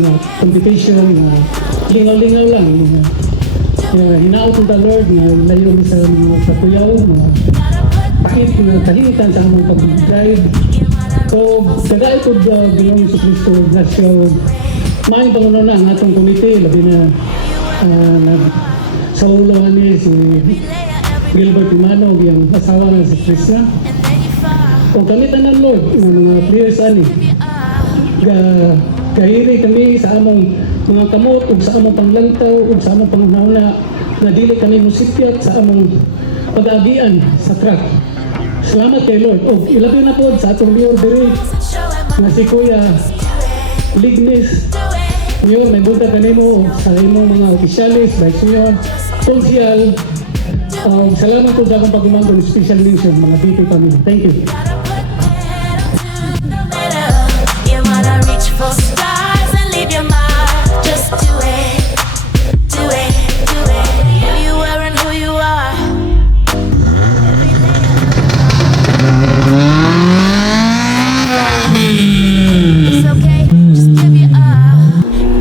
nga competition na lingaw-lingaw lang. Hinaot ng Lord na layo sa mga katuyaw, mga pakit na kalingitan sa among pag-drive. So, tagay po Ginoong Jesucristo, Ignacio, maayong pangunauna ang atong committee, labi na sa uluhan ni si Gilbert Imano, yung asawa na si Krishna. Kung kamitan ng Lord, ng mga players ani, kahiri kami sa among mga kamot, ug sa among panglantaw, ug sa among pangunauna, na dili kami musipyat sa among pag-agian sa truck. Salamat kay Lord. O, ilabi na po sa atong Mayor Beret na si Kuya Lignis. Mayor, may bunta kanimo sa imong mga opisyalis, Vice Mayor, Konsyal. Salamat po sa akong pag-umanggo ng special mention, mga BP kami. Thank you. You wanna reach for stars and leave your mark. Just do it, do it, do it. Who you are and who you are. It's okay, just give your all.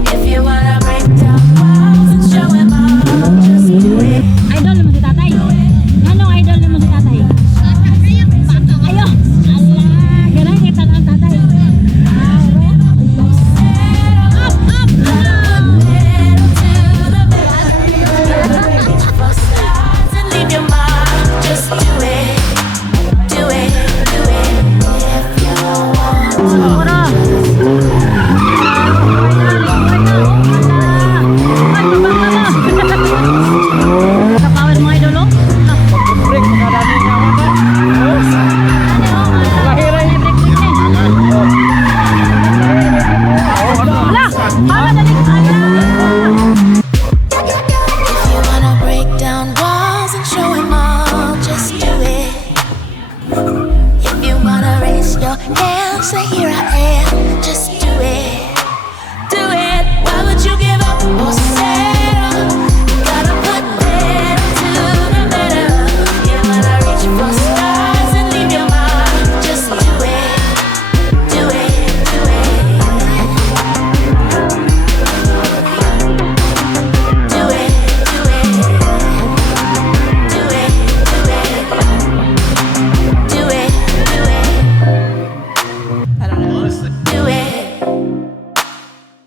If you wanna break down walls and show 'em all, just do it. Idol naman si tatay. Anong idol naman si tatay? Ayo! Allah! Ganun kita ng tatay. Up! Up! Reach for stars and leave your mark. Just do it, do it, do it. If you want to. Kapower mo idol oh. Break, nakadami na ako na. If you wanna break down walls and show 'em all, just do it. If you wanna raise your hand, say here I am, just do it. Do it. Why would you give up or settle? Gotta put pedal to the metal. You wanna reach for stars and leave your mark, just do it. Do it, do it. Do it, do it. Do it, do it. Do it, do it. I don't know. Do it.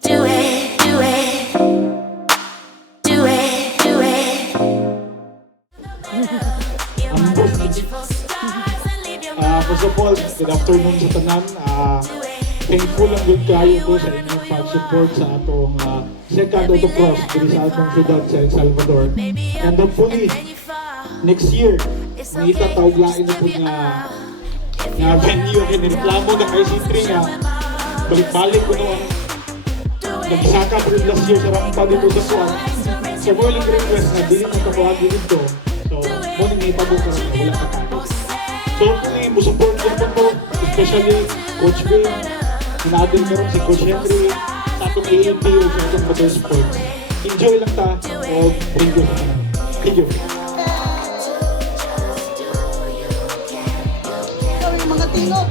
Do it, do it. Do it, do it. You wanna reach for stars and leave your mark. First of all, good afternoon sa tanan. Thankful ang good kayo ko sa inyong pag-support sa atong second autocross dito sa atong syudad sa El Salvador. And hopefully, next year, may itatawag lain na po nga venue kinireklamo na kay C3 nga balik-balik ko noon. Nagsaka po last year sa rampa dito sa Kuan. So, boiling request na dili mo kabuhagi dito. So, muna may ipabok na wala ka tayo. So, hopefully, musupport din po po, especially Coach Bill, natin meron si Coach Henry, sa atong ALP o sa atong motorsport. Enjoy lang ta, o thank you. Thank you. Mga tingog.